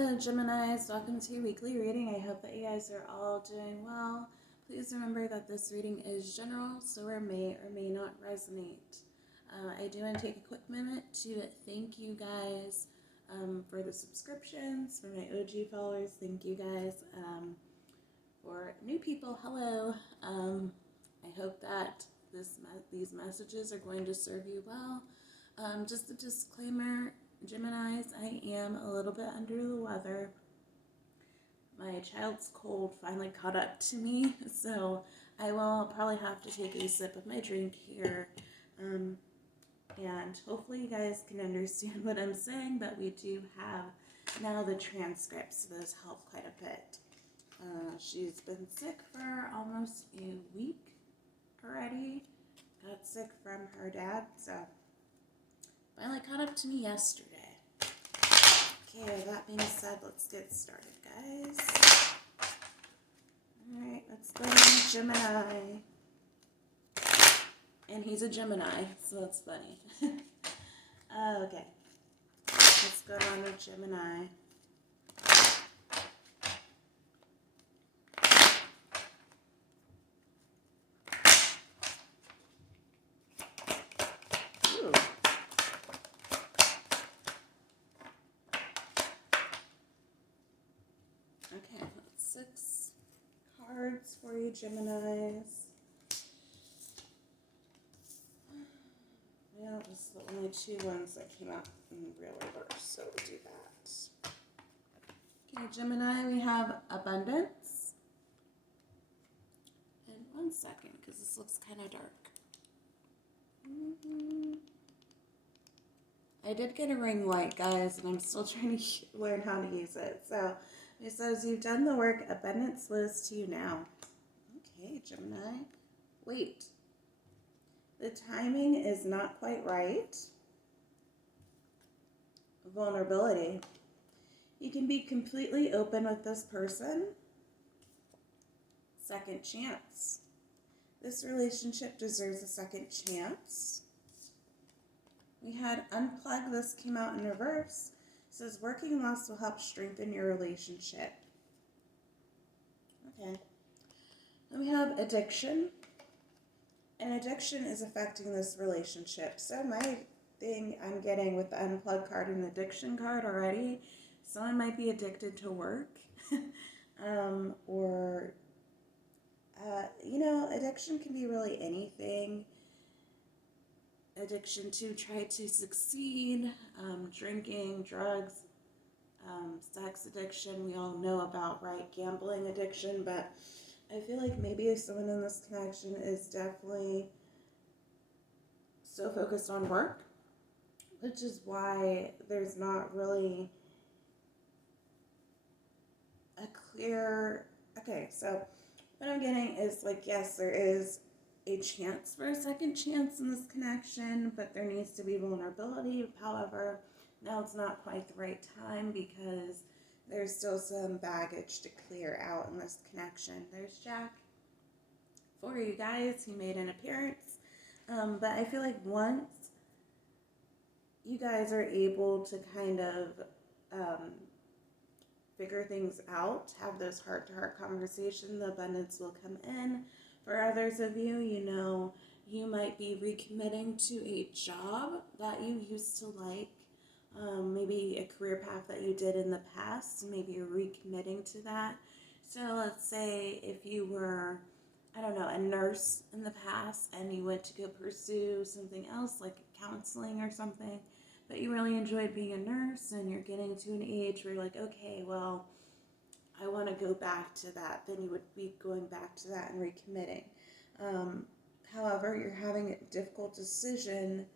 Hello, Geminis. Welcome to your weekly reading. I hope that you guys are all doing well. Please remember that this reading is general, so it may or may not resonate. I do want to take a quick minute to thank you guys for the subscriptions. For my OG followers, thank you guys. For new people, hello. I hope that these messages are going to serve you well. Just a disclaimer, Geminis, I am a little bit under the weather. My child's cold finally caught up to me, so I will probably have to take a sip of my drink here. And hopefully you guys can understand what I'm saying, but we do have now the transcripts, so those help quite a bit. She's been sick for almost a week already. Got sick from her dad, so finally caught up to me yesterday. Okay, with that being said, let's get started, guys. Alright, let's go to Gemini. And he's a Gemini, so that's funny. Okay, let's go on to Gemini. Ooh. Okay, that's 6 cards for you, Geminis. Well, this is the only 2 ones that came out in real reverse, so we'll do that. Okay, Gemini, we have abundance. And 1 second, because this looks kind of dark. I did get a ring light, guys, and I'm still trying to learn how to use it. So it says, you've done the work, abundance flows to you now. Okay, Gemini. Wait. The timing is not quite right. Vulnerability. You can be completely open with this person. Second chance. This relationship deserves a second chance. We had unplug. This came out in reverse. It says working less will help strengthen your relationship. Okay. Then we have addiction. And addiction is affecting this relationship. So my thing I'm getting with the unplug card and addiction card already, someone might be addicted to work. Or, addiction can be really anything. Addiction to try to succeed, drinking, drugs, sex addiction, we all know about, right? Gambling addiction, but I feel like maybe if someone in this connection is definitely so focused on work, which is why there's not really a clear, okay, so what I'm getting is like, yes, there is a chance for a second chance in this connection, but there needs to be vulnerability. However, now it's not quite the right time because there's still some baggage to clear out in this connection. There's Jack. For you guys, he made an appearance. But I feel like once you guys are able to kind of figure things out, have those heart-to-heart conversations, the abundance will come in. For others of you, you might be recommitting to a job that you used to like. Maybe a career path that you did in the past, maybe you're recommitting to that. So let's say if you were, a nurse in the past and you went to go pursue something else like counseling or something, but you really enjoyed being a nurse and you're getting to an age where you're like, okay, well, I want to go back to that, then you would be going back to that and recommitting. However, you're having a difficult decision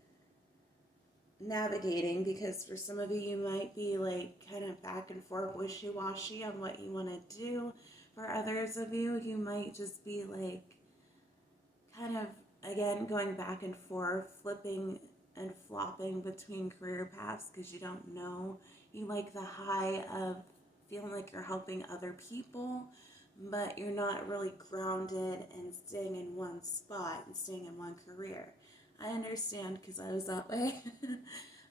navigating because for some of you, you might be like kind of back and forth, wishy-washy on what you want to do. For others of you, you might just be like kind of, again, going back and forth, flipping and flopping between career paths because you don't know. You like the high of feeling like you're helping other people, but you're not really grounded and staying in one spot and staying in one career. I understand because I was that way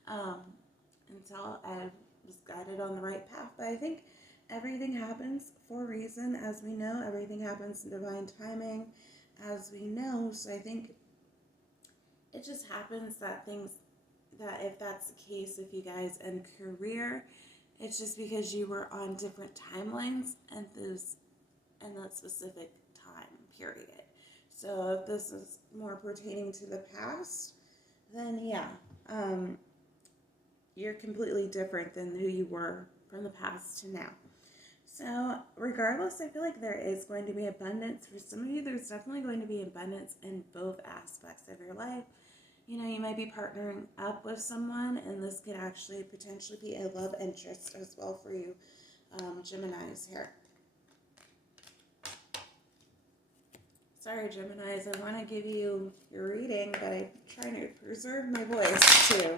until I was guided on the right path. But I think everything happens for a reason, as we know. Everything happens in divine timing, as we know. So I think it just happens that things, that if that's the case, if you guys end career, it's just because you were on different timelines and those and that specific time period. So if this is more pertaining to the past, then yeah, you're completely different than who you were from the past to now. So regardless, I feel like there is going to be abundance. For some of you, there's definitely going to be abundance in both aspects of your life. You know, you might be partnering up with someone, and this could actually potentially be a love interest as well for you, Geminis here. Sorry, Geminis, I want to give you your reading, but I'm trying to preserve my voice too.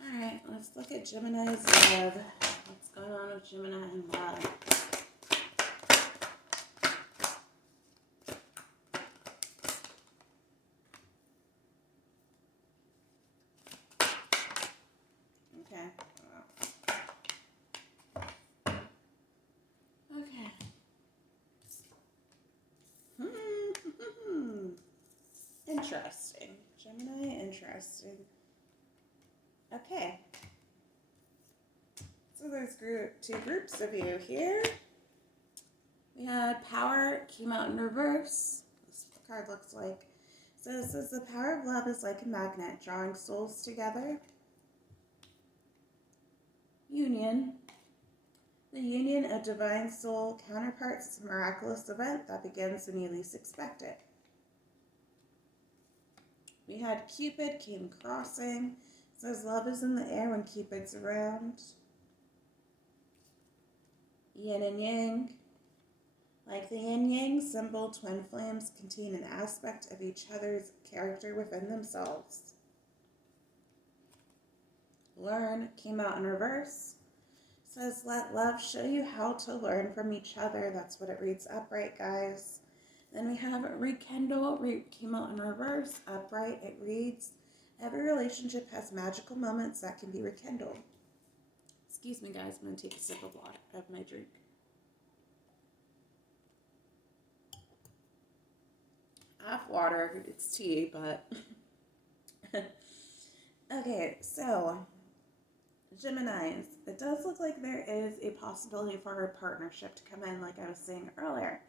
Alright, let's look at Gemini's love. What's going on with Gemini and love? Okay. Okay. Interesting. Gemini, interesting. Okay. So there's two groups of you here. We had power, came out in reverse. This card looks like. So this says the power of love is like a magnet, drawing souls together. Union. The union of divine soul counterparts is a miraculous event that begins when you least expect it. We had Cupid came crossing. It says love is in the air when Cupid's around. Yin and Yang. Like the yin yang symbol, twin flames contain an aspect of each other's character within themselves. Learn came out in reverse. Says let love show you how to learn from each other. That's what it reads upright, guys. Then we have rekindle, came out in reverse. Upright, it reads every relationship has magical moments that can be rekindled. Excuse me, guys, I'm going to take a sip of water, of my drink. Half water, it's tea, but... Okay, so, Geminis, it does look like there is a possibility for a partnership to come in, like I was saying earlier.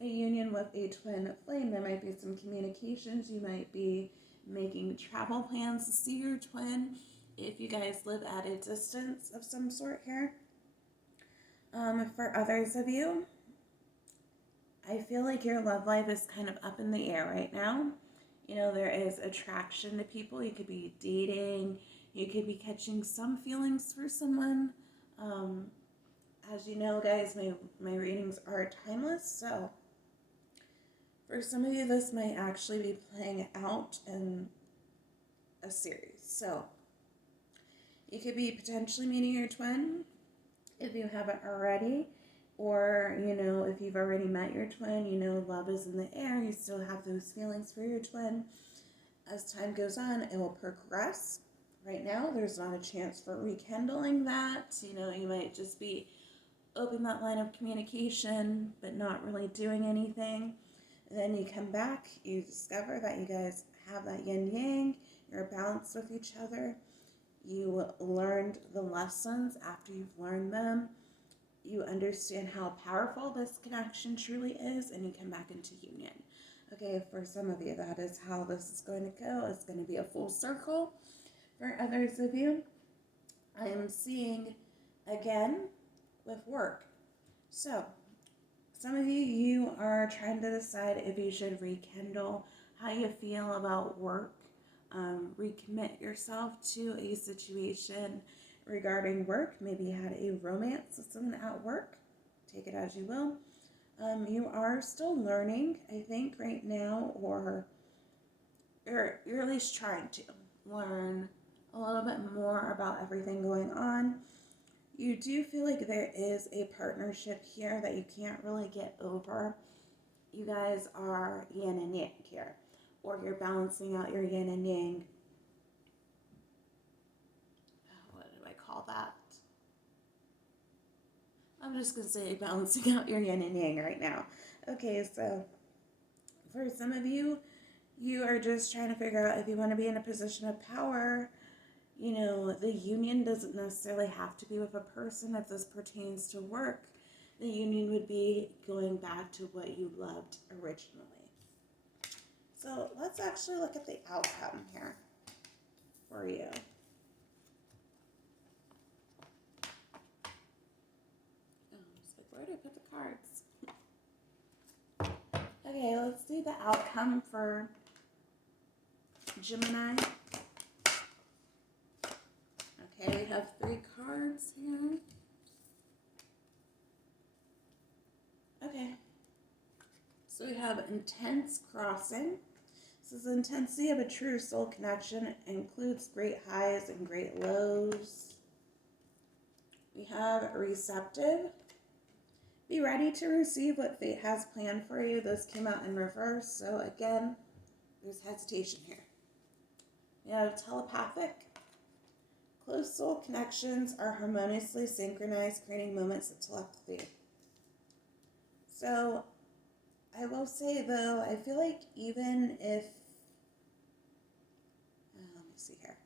A union with a twin flame. There might be some communications. You might be making travel plans to see your twin if you guys live at a distance of some sort here. For others of you, I feel like your love life is kind of up in the air right now. You know, there is attraction to people. You could be dating. You could be catching some feelings for someone. As you know, guys, my readings are timeless. So for some of you, this might actually be playing out in a series. So you could be potentially meeting your twin if you haven't already. Or, you know, if you've already met your twin, you know love is in the air. You still have those feelings for your twin. As time goes on, it will progress. Right now, there's not a chance for rekindling that. You know, you might just be open that line of communication, but not really doing anything. And then you come back, you discover that you guys have that yin-yang. You're balanced with each other. You learned the lessons after you've learned them. You understand how powerful this connection truly is, and you come back into union. Okay, for some of you, that is how this is going to go. It's going to be a full circle. For others of you, I am seeing, again, with work. So, some of you, you are trying to decide if you should rekindle how you feel about work, recommit yourself to a situation regarding work. Maybe you had a romance with someone at work. Take it as you will. You are still learning, I think, right now, or you're at least trying to learn a little bit more about everything going on. You do feel like there is a partnership here that you can't really get over. You guys are yin and yang here, or you're balancing out your yin and yang. What do I call that? I'm just going to say balancing out your yin and yang right now. Okay, so for some of you, you are just trying to figure out if you want to be in a position of power. You know, the union doesn't necessarily have to be with a person. If this pertains to work, the union would be going back to what you loved originally. So let's actually look at the outcome here for you. Where did I put the cards? Okay, let's see the outcome for Gemini. Okay, we have 3 cards here. Okay. So we have intense crossing. This is the intensity of a true soul connection. It includes great highs and great lows. We have receptive. Be ready to receive what fate has planned for you. This came out in reverse, so again, there's hesitation here. We have telepathic. Close soul connections are harmoniously synchronized, creating moments of telepathy. So, I will say though, I feel like even if, let me see here.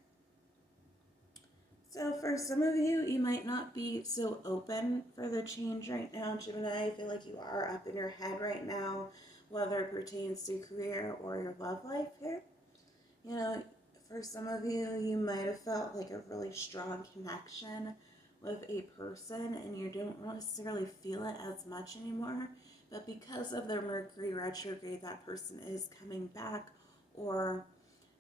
So for some of you, you might not be so open for the change right now, Gemini. I feel like you are up in your head right now, whether it pertains to career or your love life here. You know, for some of you, you might have felt like a really strong connection with a person and you don't necessarily feel it as much anymore. But because of their Mercury retrograde, that person is coming back, or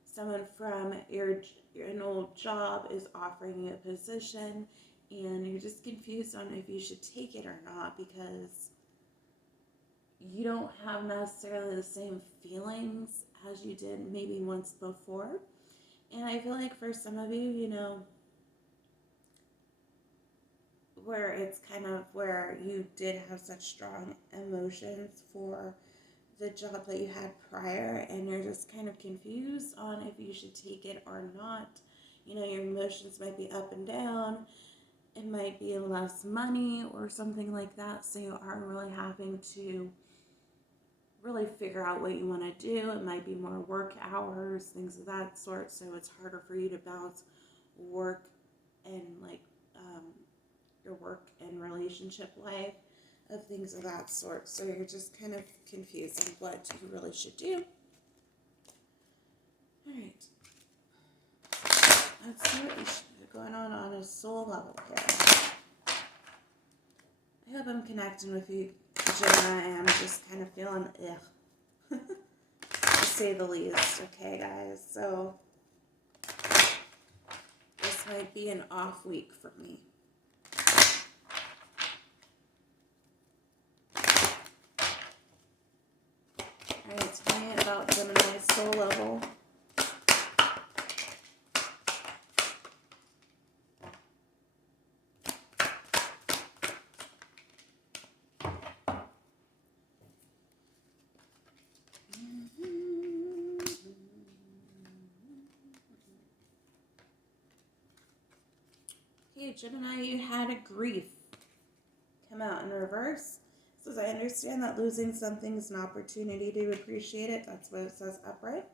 someone from an old job is offering you a position and you're just confused on if you should take it or not because you don't have necessarily the same feelings as you did maybe once before. And I feel like for some of you, you know, where it's kind of where you did have such strong emotions for the job that you had prior and you're just kind of confused on if you should take it or not. You know, your emotions might be up and down. It might be less money or something like that. So you are really having to really figure out what you want to do. It might be more work hours, things of that sort. So it's harder for you to balance work and your work and relationship life of things of that sort. So you're just kind of confused on what you really should do. All right. Let's see what is going on a soul level here. I hope I'm connecting with you, Gemini. I'm just kind of feeling ugh, to say the least. Okay, guys. So this might be an off week for me. Alright, tell me about Gemini's soul level. Okay, Gemini, you had a grief come out in reverse. It says, I understand that losing something is an opportunity to appreciate it. That's what it says upright.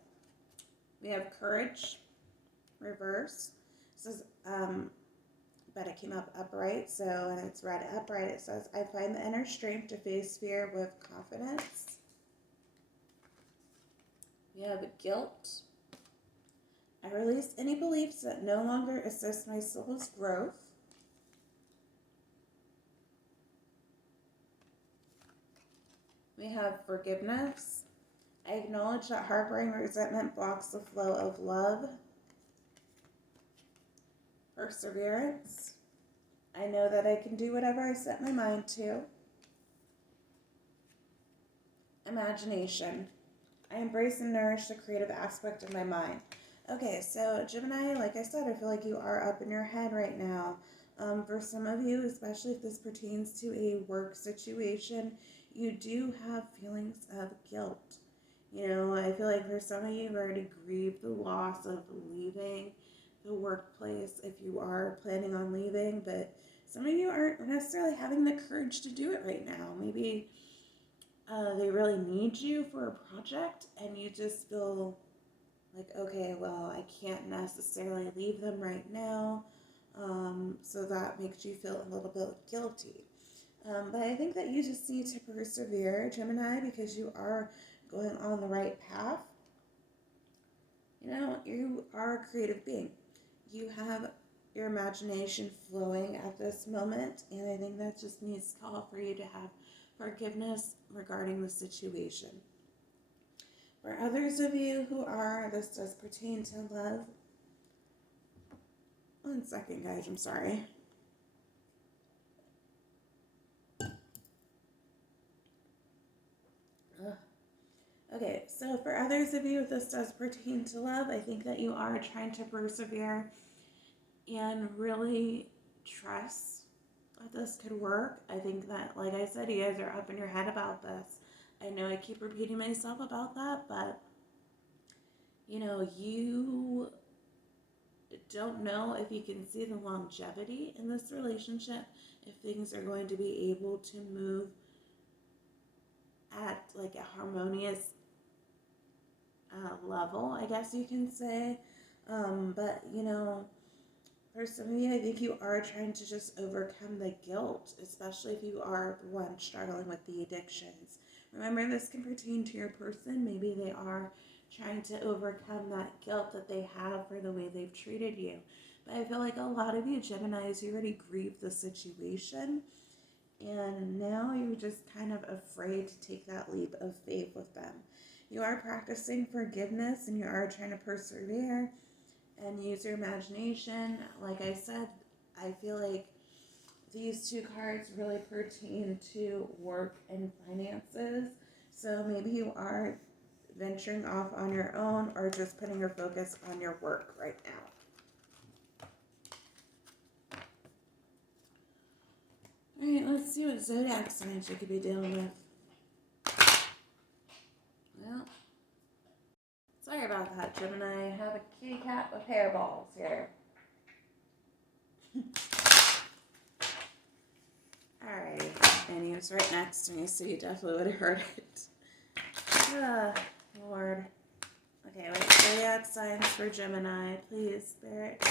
We have courage, reverse. It says, but it came up upright, so, and it's read upright. It says, I find the inner strength to face fear with confidence. We have guilt. I release any beliefs that no longer assist my soul's growth. We have forgiveness. I acknowledge that harboring resentment blocks the flow of love. Perseverance. I know that I can do whatever I set my mind to. Imagination. I embrace and nourish the creative aspect of my mind. Okay, so Gemini, like I said, I feel like you are up in your head right now. For some of you, especially if this pertains to a work situation, you do have feelings of guilt. I feel like for some of you, you've already grieved the loss of leaving the workplace if you are planning on leaving, but some of you aren't necessarily having the courage to do it right now. Maybe they really need you for a project and you just feel like, okay, well, I can't necessarily leave them right now. So that makes you feel a little bit guilty. But I think that you just need to persevere, Gemini, because you are going on the right path. You are a creative being. You have your imagination flowing at this moment, and I think that just needs to call for you to have forgiveness regarding the situation. For others of you who are, this does pertain to love. One second, guys, I'm sorry. Okay, so for others of you, if this does pertain to love, I think that you are trying to persevere and really trust that this could work. I think that, like I said, you guys are up in your head about this. I know I keep repeating myself about that, but you don't know if you can see the longevity in this relationship, if things are going to be able to move at like a harmonious level, I guess you can say. But for some of you, I think you are trying to just overcome the guilt, especially if you are the one struggling with the addictions. Remember, this can pertain to your person. Maybe they are trying to overcome that guilt that they have for the way they've treated you. But I feel like a lot of you Geminis, you already grieved the situation. And now you're just kind of afraid to take that leap of faith with them. You are practicing forgiveness and you are trying to persevere and use your imagination. Like I said, I feel like these two cards really pertain to work and finances. So maybe you are venturing off on your own or just putting your focus on your work right now. All right, let's see what zodiac signs you could be dealing with. Well, sorry about that, Gemini. I have a kitty cat with hairballs here. Alright, and he was right next to me, so you definitely would have heard it. Lord. Okay, wait, zodiac signs for Gemini, please, Spirit.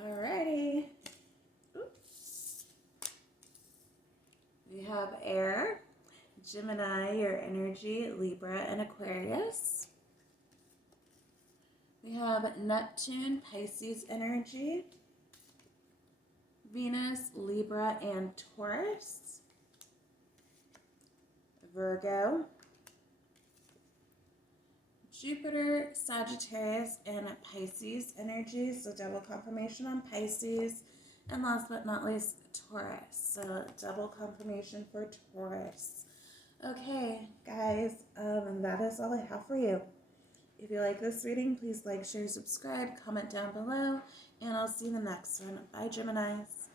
Alrighty. Oops. We have air, Gemini, your energy, Libra, and Aquarius. We have Neptune, Pisces energy, Venus, Libra, and Taurus, Virgo, Jupiter, Sagittarius, and Pisces energy. So double confirmation on Pisces. And last but not least, Taurus. So double confirmation for Taurus. Okay, guys, that is all I have for you. If you like this reading, please like, share, subscribe, comment down below, and I'll see you in the next one. Bye, Geminis.